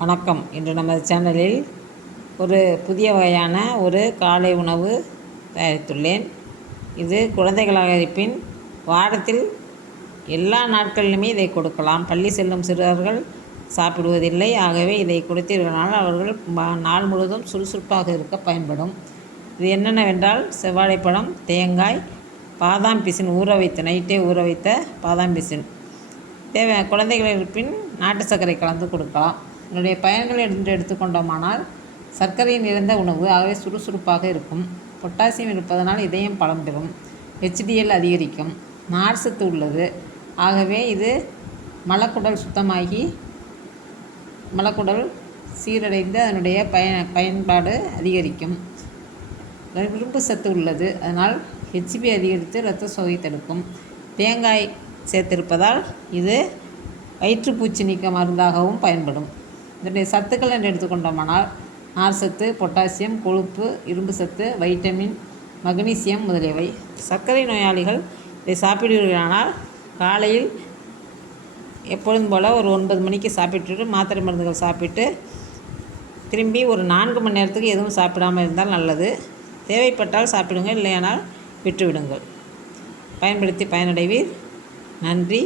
வணக்கம். இன்று நமது சேனலில் ஒரு புதிய வகையான ஒரு காலை உணவு தயாரித்துள்ளேன். இது குழந்தைகளாக இருப்பின் வாரத்தில் எல்லா நாட்களிலுமே இதை கொடுக்கலாம். பள்ளி செல்லும் சிறுவர்கள் சாப்பிடுவதில்லை. ஆகவே இதை கொடுத்தீர்களானால் அவர்கள் நாள் முழுவதும் சுறுசுறுப்பாக இருக்க பயன்படும். இது என்னென்னவென்றால் செவ்வாழைப்பழம், தேங்காய், பாதாம் பிசின் நைட்டே ஊற வைத்த பாதாம் பிசின். குழந்தைகள் இருப்பின் நாட்டு சர்க்கரை கலந்து கொடுக்கலாம். இதனுடைய பயன்கள் என்று எடுத்துக்கொண்டோமானால் சர்க்கரை நிறைந்த உணவு, ஆகவே சுறுசுறுப்பாக இருக்கும். பொட்டாசியம் இருப்பதனால் இதயம் பலம் பெறும். HDL அதிகரிக்கும். நார் சத்து உள்ளது. ஆகவே இது மலக்குடல் சுத்தமாகி மலக்குடல் சீரடைந்து அதனுடைய பயன்பாடு அதிகரிக்கும். இரும்பு சத்து உள்ளது. அதனால் HB அதிகரித்து இரத்த சோகை தடுக்கும். தேங்காய் சேர்த்திருப்பதால் இது வயிற்றுப்பூச்சி நீக்க மருந்தாகவும் பயன்படும். இதனுடைய சத்துக்கள் என்று எடுத்துக்கொண்டோமானால் நார் சத்து, பொட்டாசியம், கொழுப்பு, இரும்பு சத்து, வைட்டமின், மக்னீசியம் முதலியவை. சர்க்கரை நோயாளிகள் இதை சாப்பிடுவீர்களானால் காலையில் எப்பொழுதும் போல் ஒரு 9 மணிக்கு சாப்பிட்டுட்டு மாத்திரை மருந்துகள் சாப்பிட்டு திரும்பி ஒரு 4 மணி நேரத்துக்கு எதுவும் சாப்பிடாமல் இருந்தால் நல்லது. தேவைப்பட்டால் சாப்பிடுங்கள், இல்லையானால் விட்டுவிடுங்கள். பயன்படுத்தி பயனடைவீர். நன்றி.